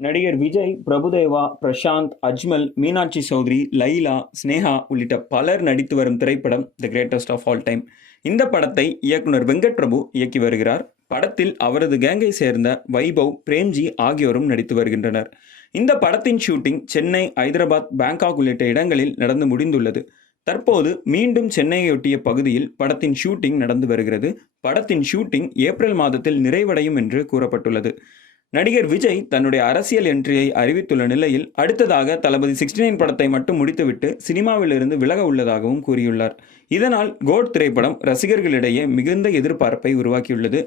நடிகர் விஜய், பிரபுதேவா, பிரசாந்த், அஜ்மல், மீனாட்சி சௌத்ரி, லைலா, ஸ்னேகா உள்ளிட்ட பலர் நடித்து வரும் திரைப்படம் the greatest of all time. இந்த படத்தை இயக்குனர் வெங்கட் பிரபு இயக்கி வருகிறார். படத்தில் அவரது கேங்கை சேர்ந்த வைபவ், பிரேம்ஜி ஆகியோரும் நடித்து வருகின்றனர். இந்த படத்தின் ஷூட்டிங் சென்னை, ஐதராபாத், பேங்காக் உள்ளிட்ட இடங்களில் நடந்து முடிந்துள்ளது. தற்போது மீண்டும் சென்னையொட்டிய பகுதியில் படத்தின் ஷூட்டிங் நடந்து வருகிறது. படத்தின் ஷூட்டிங் ஏப்ரல் மாதத்தில் நிறைவடையும் என்று கூறப்பட்டுள்ளது. நடிகர் விஜய் தன்னுடைய அரசியல் என்ட்ரியை அறிவித்துள்ள நிலையில் அடுத்ததாக தளபதி 69 படத்தை மட்டும் முடித்துவிட்டு சினிமாவிலிருந்து விலக உள்ளதாகவும் கூறியுள்ளார். இதனால் கோட் திரைப்படம் ரசிகர்களிடையே மிகுந்த எதிர்பார்ப்பை உருவாக்கியுள்ளது.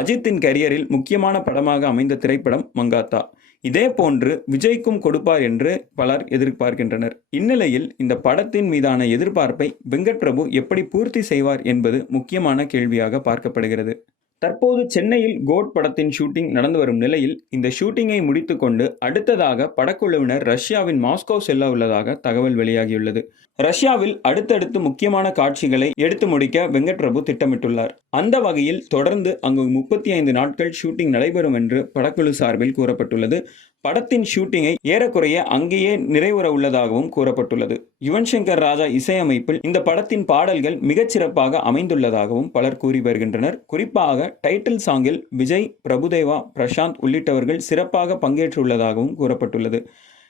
அஜித்தின் கரியரில் முக்கியமான படமாக அமைந்த திரைப்படம் மங்காத்தா. இதே போன்று விஜய்க்கும் கொடுப்பார் என்று பலர் எதிர்பார்க்கின்றனர். இந்நிலையில் இந்த படத்தின் மீதான எதிர்பார்ப்பை வெங்கட் பிரபு எப்படி பூர்த்தி செய்வார் என்பது முக்கியமான கேள்வியாக பார்க்கப்படுகிறது. தற்போது சென்னையில் கோட் படத்தின் ஷூட்டிங் நடந்து வரும் நிலையில் இந்த ஷூட்டிங்கை முடித்துக்கொண்டு அடுத்ததாக படக்குழுவினர் ரஷ்யாவின் மாஸ்கோ செல்ல உள்ளதாக தகவல் வெளியாகியுள்ளது. ரஷ்யாவில் அடுத்தடுத்து முக்கியமான காட்சிகளை எடுத்து முடிக்க வெங்கட் பிரபு திட்டமிட்டுள்ளார். அந்த வகையில் தொடர்ந்து அங்கு 35 நாட்கள் ஷூட்டிங் நடைபெறும் என்று படக்குழு சார்பில் கூறப்பட்டுள்ளது. படத்தின் ஷூட்டிங்கை ஏறக்குறைய அங்கேயே நிறைவுற உள்ளதாகவும் கூறப்பட்டுள்ளது. யுவன் சங்கர் ராஜா இசையமைப்பில் இந்த படத்தின் பாடல்கள் மிகச்சிறப்பாக அமைந்துள்ளதாகவும் பலர் கூறி வருகின்றனர். குறிப்பாக டைட்டில் சாங்கில் விஜய், பிரபுதேவா, பிரசாந்த் உள்ளிட்டவர்கள் சிறப்பாக பங்கேற்றுள்ளதாகவும் கூறப்பட்டுள்ளது.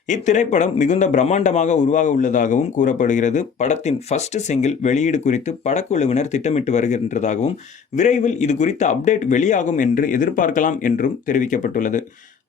இத்திரைப்படம் மிகுந்த பிரம்மாண்டமாக உருவாக உள்ளதாகவும் கூறப்படுகிறது. படத்தின் ஃபர்ஸ்ட் சிங்கிள் வெளியீடு குறித்து படக்குழுவினர் திட்டமிட்டு வருகின்றதாகவும் விரைவில் இது குறித்த அப்டேட் வெளியாகும் என்று எதிர்பார்க்கலாம் என்றும் தெரிவிக்கப்பட்டுள்ளது.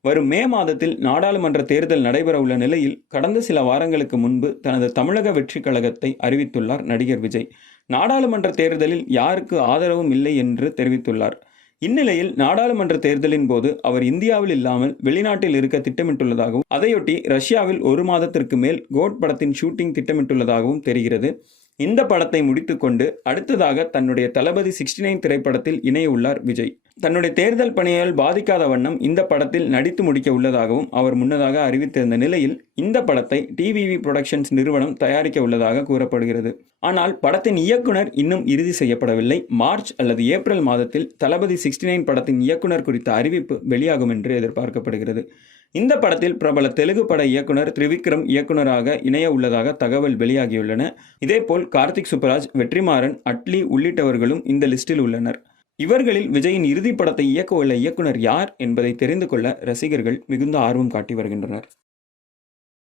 வரும் மே மாதத்தில் நாடாளுமன்ற தேர்தல் நடைபெற உள்ள நிலையில் கடந்த சில வாரங்களுக்கு முன்பு தனது தமிழக வெற்றி கழகத்தை அறிவித்துள்ளார் நடிகர் விஜய். நாடாளுமன்ற தேர்தலில் யாருக்கு ஆதரவும் இல்லை என்று தெரிவித்துள்ளார். இந்நிலையில் நாடாளுமன்ற தேர்தலின் போது அவர் இந்தியாவில் இல்லாமல் வெளிநாட்டில் இருக்க திட்டமிட்டுள்ளதாகவும் அதையொட்டி ரஷ்யாவில் 1 மாதத்திற்கு மேல் கோட் படத்தின் ஷூட்டிங் திட்டமிட்டுள்ளதாகவும் தெரிகிறது. இந்த படத்தை முடித்துக்கொண்டு அடுத்ததாக தன்னுடைய தளபதி 69 திரைப்படத்தில் இணைய உள்ளார் விஜய். தன்னுடைய தேர்தல் பணியால் பாதிக்காத வண்ணம் இந்த படத்தில் நடித்து முடிக்க உள்ளதாகவும் அவர் முன்னதாக அறிவித்திருந்த நிலையில் இந்த படத்தை டிவிவி புரொடக்ஷன்ஸ் நிறுவனம் தயாரிக்க உள்ளதாக கூறப்படுகிறது. ஆனால் படத்தின் இயக்குனர் இன்னும் இறுதி செய்யப்படவில்லை. மார்ச் அல்லது ஏப்ரல் மாதத்தில் தளபதி 69 படத்தின் இயக்குனர் குறித்த அறிவிப்பு வெளியாகும் என்று எதிர்பார்க்கப்படுகிறது. இந்த படத்தில் பிரபல தெலுங்கு பட இயக்குனர் திரிவிக்ரம் இயக்குனராக இணைய உள்ளதாக தகவல் வெளியாகியுள்ளன. இதேபோல் கார்த்திக் சுப்புராஜ், வெற்றிமாறன், அட்லி உள்ளிட்டவர்களும் இந்த லிஸ்டில் உள்ளனர். இவர்களில் விஜயின் இறுதி படத்தை இயக்க உள்ள இயக்குனர் யார் என்பதை தெரிந்து கொள்ள ரசிகர்கள் மிகுந்த ஆர்வம் காட்டி வருகின்றனர்.